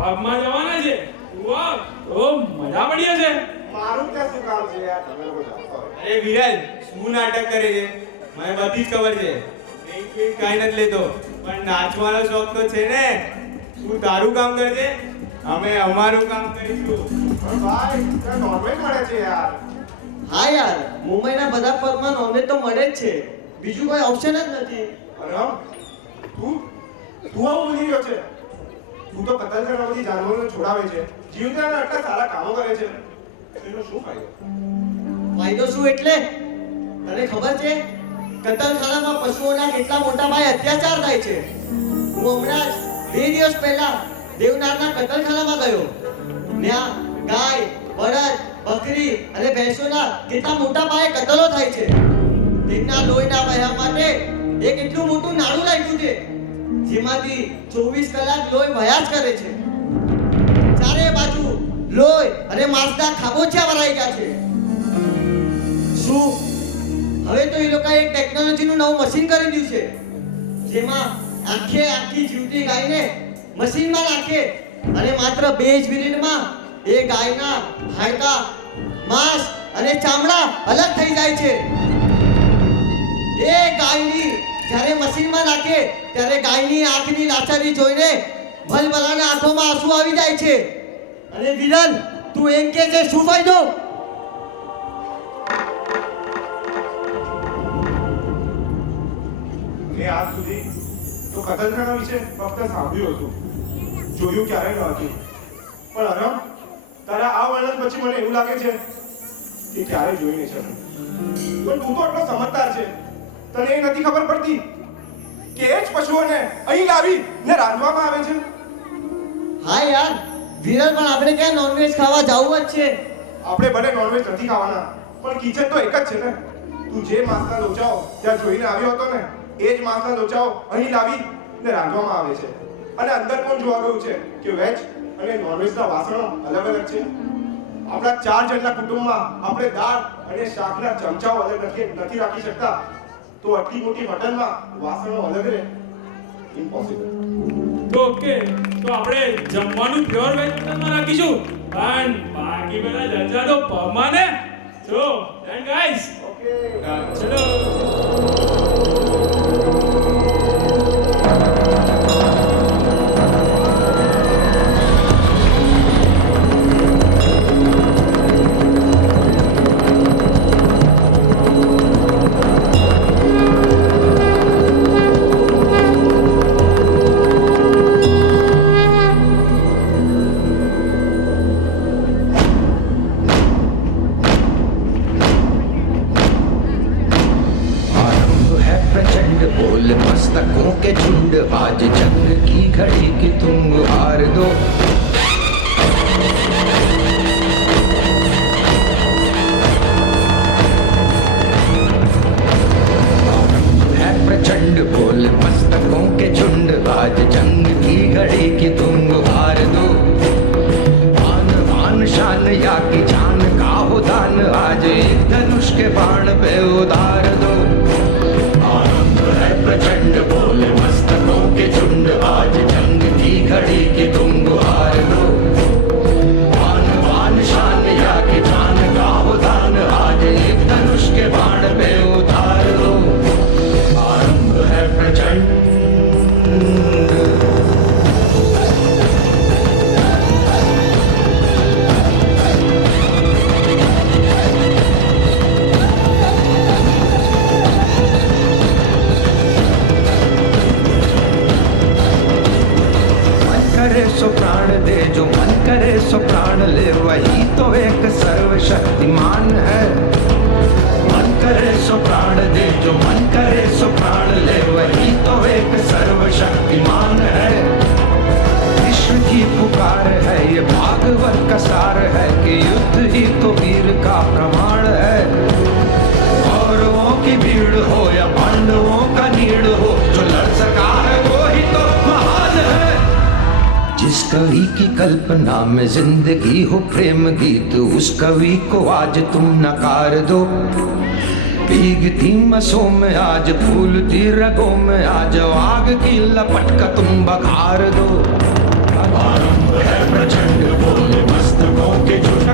પબમાં જવાના છે. વાહ, તો મજા પડી હશે. મારું ક્યાં શું કામ છે યાર, તમે લોકો જાઓ. અરે વિરલ, શું નાટક કરે છે? મને બધી જ ખબર છે. કાંઈ નથી લેતો, પણ નાચવાનો શોખ તો છે ને. તું તારું કામ કરજે, અમે અમારું કામ કરીશું. પણ ભાઈ ત્યાં નોનવેજ મળે છે યાર. હા યાર, મુંબઈના બધા પબમાં નોનવેજ તો મળે જ છે. બીજું કોઈ ઓપ્શન જ નથી. અરે તું તું આવું બોલી રહ્યો છે? તું તો કતલખાનામાંથી જાનવરોને છોડાવે છે, જીવતાના આટલા સારા કામો કરે છે, એનો શું ફાયદો? ફાયદો શું એટલે? તને ખબર છે કતલખાનામાં પશુઓના કેટલા મોટા પાયે અત્યાચાર થાય છે? હું હમણાં જ 2 દિવસ પહેલા દેવનારના કતલખાનામાં ગયો. ત્યાં ગાય, બળદ, બકરી અને ભેંસોના કેટલા મોટા પાયે કતલો થાય છે. તેમના લોહીના વહેવા માટે એક એટલું મોટું નાડું રાખ્યું છે, જેમાંથી 24 કલાક લોહી વહ્યા જ કરે છે. ચારે બાજુ લોહી અને માંસના ખાબોચિયા ભરાઈ ગયા છે. શું હવે તો એ લોકોએ એક ટેકનોલોજીનું નવું મશીન કરી દીધું છે, જેમાં આખી જીવતી ગાયને મશીનમાં નાખે અને માત્ર 2 જ મિનિટમાં એ ગાયના હાડકાં, માંસ અને ચામડા અલગ થઈ જાય છે. એ ગાયની જ્યારે મશીનમાં નાખે ત્યારે ગાયની આંખની લાચારી જોઈને ભલભલાના આંખોમાં આંસુ આવી જાય છે. અને વિરલ, તું એમ કે છે શું ફાયદો? મેં આજ સુધી તો કતલખાના વિશે ફક્ત સાંભળ્યું હતું, જોયું ક્યારેય ન હતું. પણ અરમ, તારા આ વર્ણન પછી મને એવું લાગે છે કે ક્યારેય જોઈ નહીં શકું. પણ તું તો એટલો સમજદાર છે, તને એ નથી ખબર પડતી કે એ જ પશુઓને અહીં લાવી ને રાંધવામાં આવે છે. હા યાર વિરલ, પણ આપણે ક્યાં નોનવેજ ખાવા જવું જ છે. આપણે ભલે નોનવેજ નથી ખાવાના, પણ કિચન તો એક જ છે ને. તું જે માંસના લોચાઓ ત્યાં જોઈને આવ્યો હતો ને, એ જ માંસના લોચાઓ અહીં લાવી ને રાંધવામાં આવે છે. અને અંદર પણ જોવા ગયું છે કે વેજ અને નોનવેજના વાસણો અલગ અલગ છે. આપણા 4 જણના કુટુંબમાં આપણે દાળ અને શાકના ચમચાઓ અલગ નથી રાખી શકતા, તો આટલી મોટી હોટલમાં વાસણો અલગ રહે? ઇમ્પોસિબલ. તો ઓકે, તો આપણે જમવાનું પ્યોર વેજ હોટલમાં રાખીશું, પણ બાકી બધા જલસા તો પબમાં ને. ચલો ડન ગાઈસ. ઓકે. ચલો. मस्तकों के झुंड आज जंग की घड़ी की तुम हार दो. है प्रचंड बोल मस्तकों के झुंड आज जंग की घड़ी की तुम हार दो. आन बान शान या की जान का हो दान आज एक धनुष के बाण पे उतार दो. प्रचंड बोल मस्तकों के झुंड आज जंग की घड़ी की तुम गुहार दो. आन बान शान या कि जान का हो दान आज एक धनुष के बाण पे उतार दो. आरंभ है प्रचंड. सो प्राण दे जो मन करे सो प्राण ले, वही तो एक सर्वशक्तिमान है. मन करे सो प्राण दे जो मन करे सो प्राण ले, वही तो एक सर्वशक्तिमान है. विश्व की पुकार है ये भागवत का सार है कि युद्ध ही तो वीर का प्रमाण है. कौरवों की भीड़ हो या पांडवों का नीड़ हो, जो लड़ सका है वो ही तो महान है. जिस कवि की कल्पना में जिंदगी हो प्रेम गीत, उस कवि को आज तुम नकार दो. भीगती मसों में आज फूलती रगों में आज आग की लपट का तुम बघार दो आरंभ है प्रचंड बोले मस्तकों के झुंड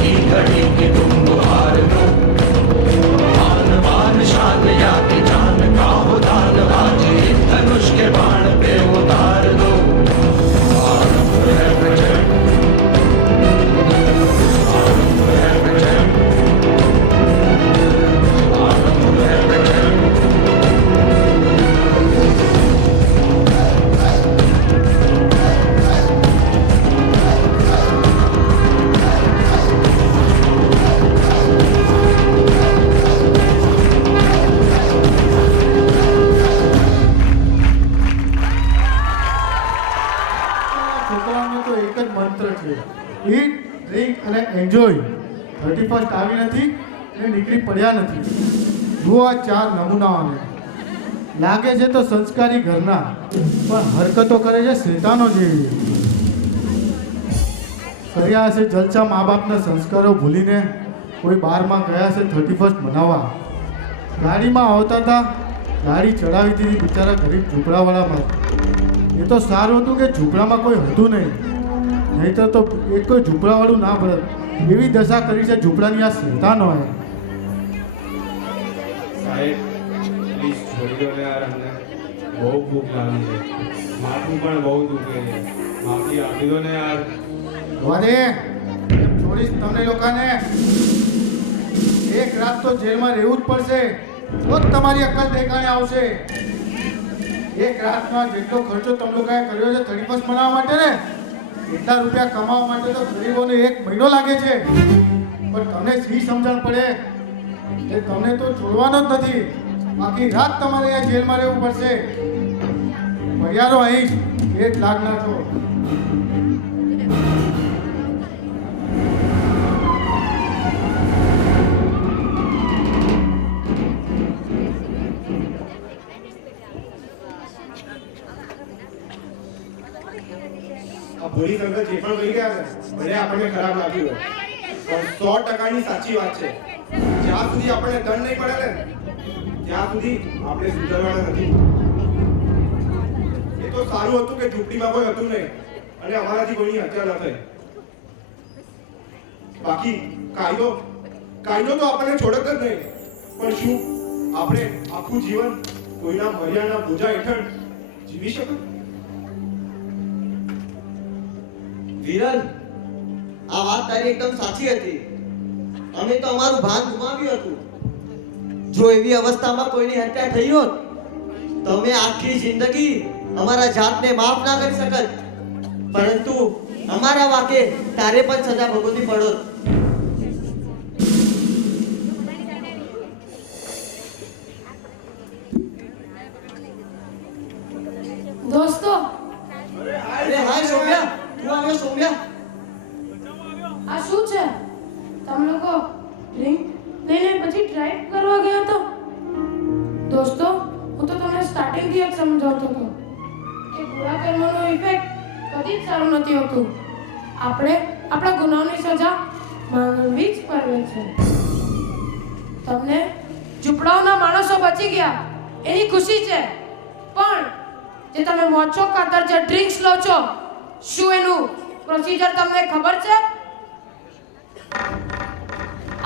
की घड़ी की तुम बुहार दो आन बान शान या की जान का हो दान आज एक धनुष के बाण पे उतार दो आरंभ है प्रचंड आरंभ है प्रचंड आरंभ है प्रचंड છોકરાઓનો તો એક જ મંત્ર છે ઈટ ડ્રિંક અને એન્જોય 31st આવી નથી અને નીકળી પડ્યા નથી. જુઓ આ 4 નમૂનાઓને. લાગે છે તો સંસ્કારી ઘરના, પણ હરકતો કરે છે શેતાનો જેવી. કર્યા હશે જલસા મા બાપના સંસ્કારો ભૂલીને કોઈ બારમાં ગયા છે 31st મનાવવા. ગાડીમાં આવતા હતા, ગાડી ચડાવી દીધી બિચારા ગરીબ ઝૂંપડાવાળામાં. એ તો સારું હતું કે ઝૂંપડામાં કોઈ હતું નહીં, નહીંતર તો એક કોઈ ઝૂંપડાવાળું ના પડે. એવી દશા કરી છે ઝૂંપડાની આ શેતાનોએ. સાહેબ પ્લીઝ છોડી દો ને યાર, અમને બહુ ભૂખ લાગી છે, માથું પણ બહુ દુખે છે, માફી આપી દો ને યાર. વાદે છોડીશ તમને લોકોને. એક રાત તો જેલમાં રહેવું જ પડશે, તો જ તમારી અક્કલ ઠેકાણે આવશે. એક રાતમાં જેટલો ખર્ચો તમે લોકોએ કર્યો છે 31st મનાવવા માટે ને, એટલા રૂપિયા કમાવા માટે તો ગરીબોને 1 મહિનો લાગે છે. પણ તમને શી સમજણ પડે કે તમને તો છોડવાનો જ નથી. આખી રાત તમારે અહીંયા જેલમાં રહેવું પડશે. પરિયારો અહીં જ 1 લાખના છો. આ ભોળી સંગત જે પણ કહી ગયા ને, ભલે આપણને ખરાબ લાગ્યું હોય, પણ 100%ની સાચી વાત છે. જ્યાં સુધી આપણને દંડ નહીં પડે ને, ત્યાં સુધી આપણે સુધરવાના નથી. એ તો સારું હતું કે ઝૂંપડીમાં કોઈ હતું નહીં અને અમારાથી કોઈની હત્યા ન થઈ. બાકી કાયદો તો આપણને છોડત જ નહીં. પણ શું આપણે આખું જીવન કોઈના મર્યાદાના બોજા હેઠળ જીવી શકીએ? વિરલ, આ વાત તારી એકદમ સાચી હતી. અમે તો અમારું ભાન ગુમાવ્યું હતું. જો એવી અવસ્થામાં કોઈની હત્યા થઈ હોત તો અમે આખી જિંદગી અમારા જાતને માફ ના કરી શકત. પરંતુ અમારા વાકે તારે પણ સજા ભોગવવી પડોત. દોસ્તો, અરે હાય સૌમ્યા, તું આવ્યો સૌમ્યા? આ શું છે? તમે લોકો ડ્રિંક લઈને પછી ડ્રાઈવ કરવા ગયા તો? દોસ્તો, હું તો તમને સ્ટાર્ટિંગથી જ સમજાવતો હતો કે બુરા કર્મનો ઇફેક્ટ કદી જ સારું નથી હોતું. આપણે આપણા ગુનાહોની સજા માંગવી જ પડે છે. તમને ઝૂંપડાઓના માણસો બચી ગયા એની ખુશી છે, પણ જે તમે મોચો ખાતર જે ડ્રિંક્સ લો છો, શું એનું પ્રોસિજર તમને ખબર છે?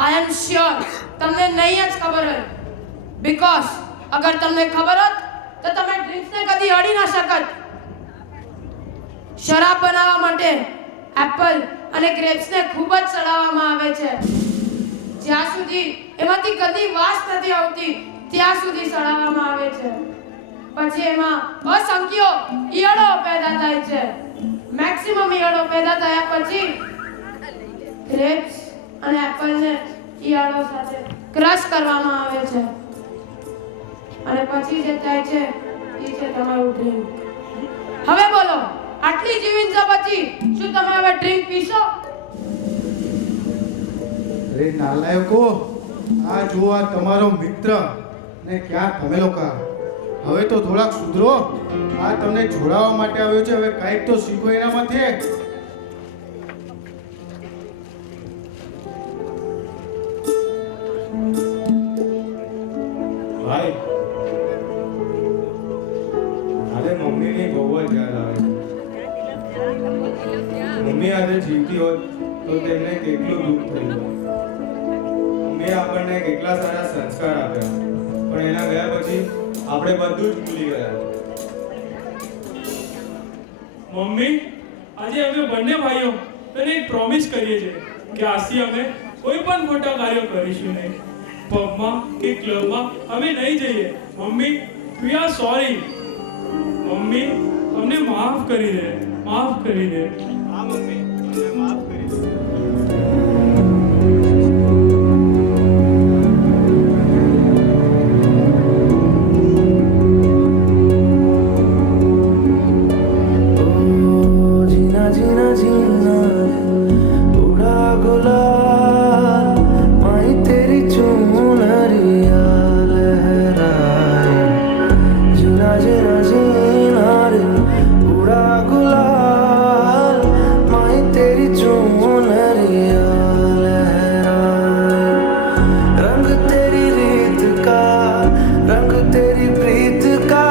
આઈ એમ શ્યોર તમને નહીં જ ખબર હોય. બીકોઝ અગર તમને ખબર હોત તો તમે ડ્રિંક્સને કદી અડી ના શકત. શરાબ બનાવવા માટે એપલ અને ગ્રેપ્સને ખૂબ જ સડાવવામાં આવે છે. જ્યાં સુધી એમાંથી કદી વાસ નથી આવતી ત્યાં સુધી સડાવવામાં આવે છે. પછી એમાં અસંખ્ય ઈયળો પેદા થાય છે. મેક્સિમમ ઈયળો પેદા થયા પછી ગ્રેપ્સ અને એપલને ઈયળો સાથે ક્રશ કરવામાં આવે છે અને પછી જે થાય છે એ છે તમારું ડ્રિંક. હવે બોલો, આટલી જીવનતા પછી શું તમે હવે ડ્રિંક પીશો? અરે નાલાયકો, આ જુઓ આ તમારો મિત્ર ને ક્યાં તમે લોકો. હવે તો થોડાક સુધરો. આ તમને છોડાવવા માટે આવ્યો છે, હવે કાંઈક તો શીખો એનામાંથી. ભાઈ મમ્મી આજે જીવતી હોત તો તેમને કેટલું દુઃખ થયું હોત. મમ્મીએ આપણને કેટલા સારા સંસ્કાર આપ્યા, પણ એના ગયા પછી આપણે બધું જ ભૂલી ગયા. મમ્મી, આજે અમે બંને ભાઈઓ તને એક પ્રોમિસ કરીએ છીએ કે આજથી અમે કોઈ પણ ખોટા કાર્યો કરીશું નહીં. પબમાં કે ક્લબમાં અમે નહીં જઈએ. Mummy, we are sorry. Mummy, અમને માફ કરી દે, માફ કરી દે. હા મમ્મી, મને માફ કરી દો. जीना जीना जीना उड़ा गुलाल माही तेरी चुनरिया लहराए जीना जीना जीना रे उड़ा गुलाल माही तेरी चुनरिया लहराए रंग तेरी रीत का रंग तेरी प्रीत का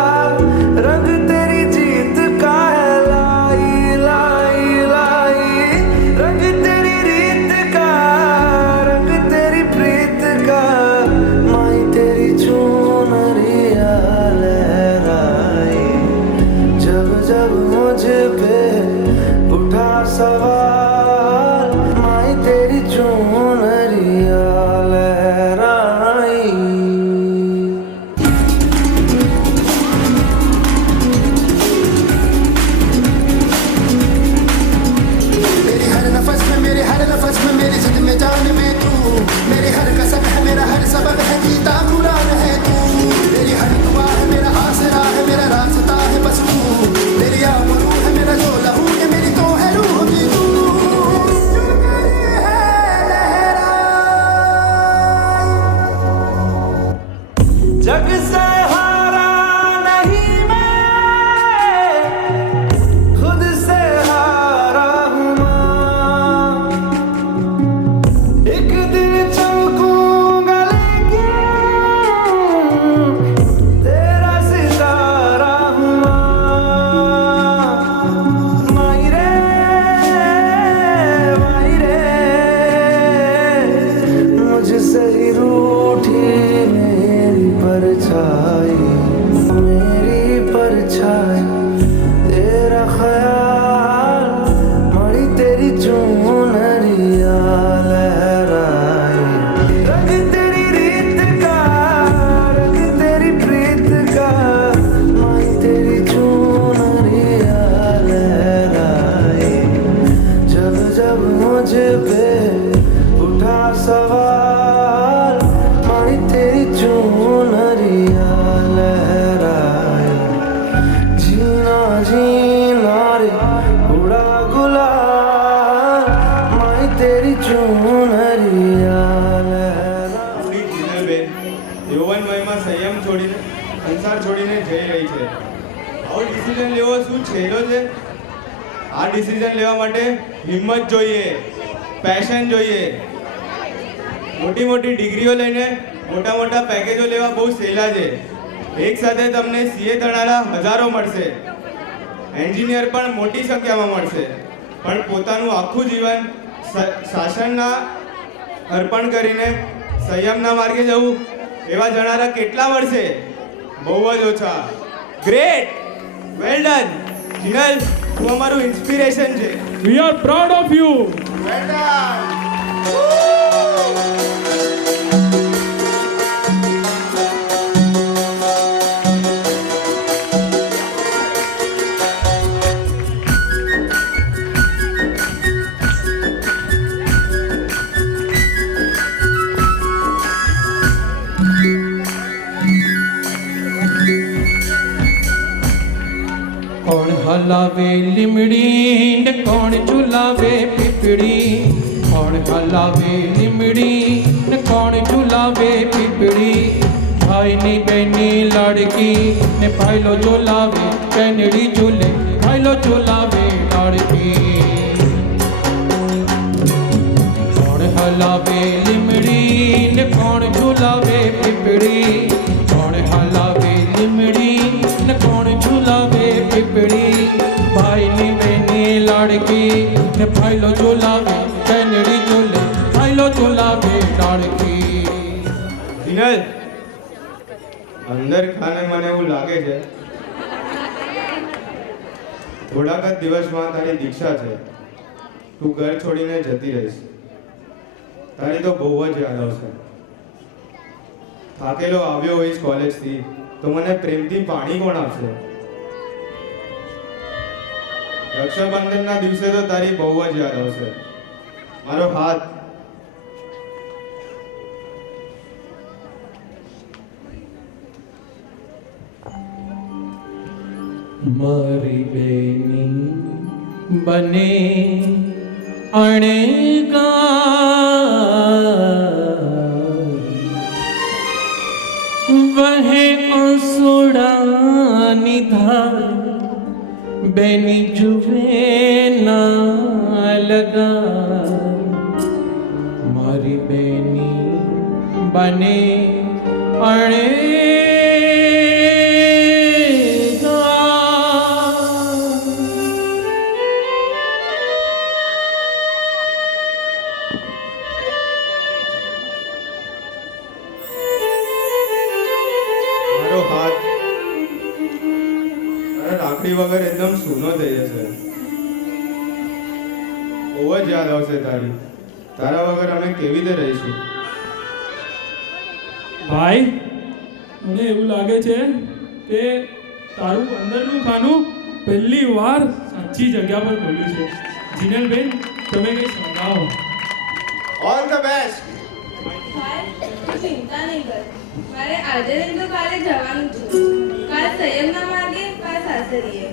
रंग तेरी जीत का है लाई लाई लाई रंग तेरी रीत का रंग तेरी प्रीत का माई तेरी चुनरिया लहराए जब जब मुझ पे उठा सवाल माई तेरी चुनरिया लहराई मेरे हर नफस में मेरे हर नफस में मेरी जिद में जान में तू मेरे हर कसम है मेरा हर सबब है जीता कुरान है तू मेरी हर दुआ है मेरा आसरा है मेरा रास्ता है बस तू मेरी आमरू है मेरा जो लहू है मेरी तो है रूह भी तू जो मेरी है लहराई जग से हारा नहीं मैं खुद से हारा हूँ माँ एक दिन चमकूंगा लेकिन तेरा सितारा हूँ माई रे मुझसे ही रूठी मेरी परछाई तेरा ख्याल मारी तेरी चुनरिया लहराए रंग तेरी रीत का रंग तेरी प्रीत का माई तेरी चुनरिया लहराए जब जब मुझ पे उठा सवाल मारी तेरी चुनरिया लहराए जीना जीना रे उड़ा गुलाल माई तेरी चुनरिया लहराए આપણી જીનલબેન યૌવન વયમાં સંયમ છોડીને સંસાર છોડીને જઈ રહી છે. આવો ડિસિઝન લેવો શું છેલ્લો છે? આ ડિસિઝન લેવા માટે હિંમત જોઈએ, પેશન જોઈએ. મોટી મોટી ડિગ્રીઓ લઈને મોટા મોટા પેકેજો લેવા બહુ સહેલા છે. એક સાથે તમને સીએ તણાના હજારો મળશે, એન્જિનિયર પણ મોટી સંખ્યામાં મળશે, પણ પોતાનું આખું જીવન શાસનના અર્પણ કરીને સંયમના માર્ગે જવું એવા જણારા કેટલા મળશે? બહુ જ ઓછા. ગ્રેટ, વેલ ડન જીનલ, તું અમારું ઇન્સ્પિરેશન છે. We are proud of you. Well done. कौन हलावे लिमड़ी ने कौन झुलावे पिपड़ी कौन हलावे लिमड़ी ने कौन झुलावे पिपड़ी भाई नी बहनी लड़की ने भाईलो झुलावे कैनड़ी झूले भाईलो झुलावे लड़की कौन हलावे लिमड़ी ने कौन झुलावे पिपड़ी कौन हलावे लिमड़ी न कौन झुलावे पिपड़ी भाई नी बहनी लड़की ने આઈલો ઝોલાવે બેનડી ઝોલે આઈલો ઝોલાવે ડાળખી. જીનલ અંદર ખાને મને એવું લાગે છે થોડાક જ દિવસમાં તારી દીક્ષા છે. તું ઘર છોડીને જતી રહીશ. તારી તો બહુ જ યાદ આવશે. થાકેલો આવ્યો હોઈશ કોલેજથી તો મને પ્રેમથી પાણી કોણ આપશે? રક્ષાબંધનના દિવસે તો તારી બહુ જ યાદ આવશે. મારો હાથ મારી બેની બને અણેગા વહે આંસુડાની ધાર બેની જુએ ના લગા. મારી બેની બને મારો હાથ તારા રાખડી વગર એકદમ સૂનો થઈ જશે. બહુ જ યાદ આવશે તારી. તારા વગર અમે કેવી રીતે રહીશું? ભાઈ મને એવું લાગે છે કે તારું અંદરનું ખાનું પહેલી વાર સાચી જગ્યા પર ખોલ્યું છે. જીનલબેન તમે કંઈ સમજાવો. All the best. ભાઈ, તું ચિંતા નહીં કર. મારે આજે નહીં તો કાલે જવાનું જ છે. કાલ સંયમના માર્ગે, કાલ સાસરીએ.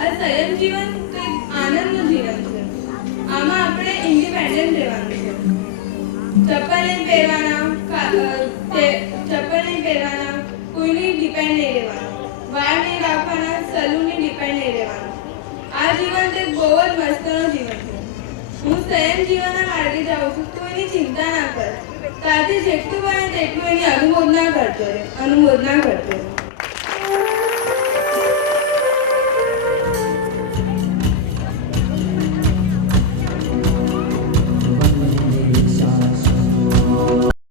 આ સંયમ જીવન કંઈક આનંદનું જીવન છે. આમાં આપણે ઇન્ડિપેન્ડન્ટ રહેવાનું છે. ચપ્પલ નહીં પહેરવાના, કોઈની ડિપેન્ડ નહીં રહેવાનું. વાળ નહીં રાખવાના, સલૂનની ડિપેન્ડ નહીં રહેવાનું. આ જીવન તે બહુ જ મસ્તનો જીવન છે. હું સંયમ જીવનના માર્ગે જાઉં છું. કોઈની ચિંતા ના કર. તારથી જેટલું બને તેટલું એની અનુમોદના કરતો રહે.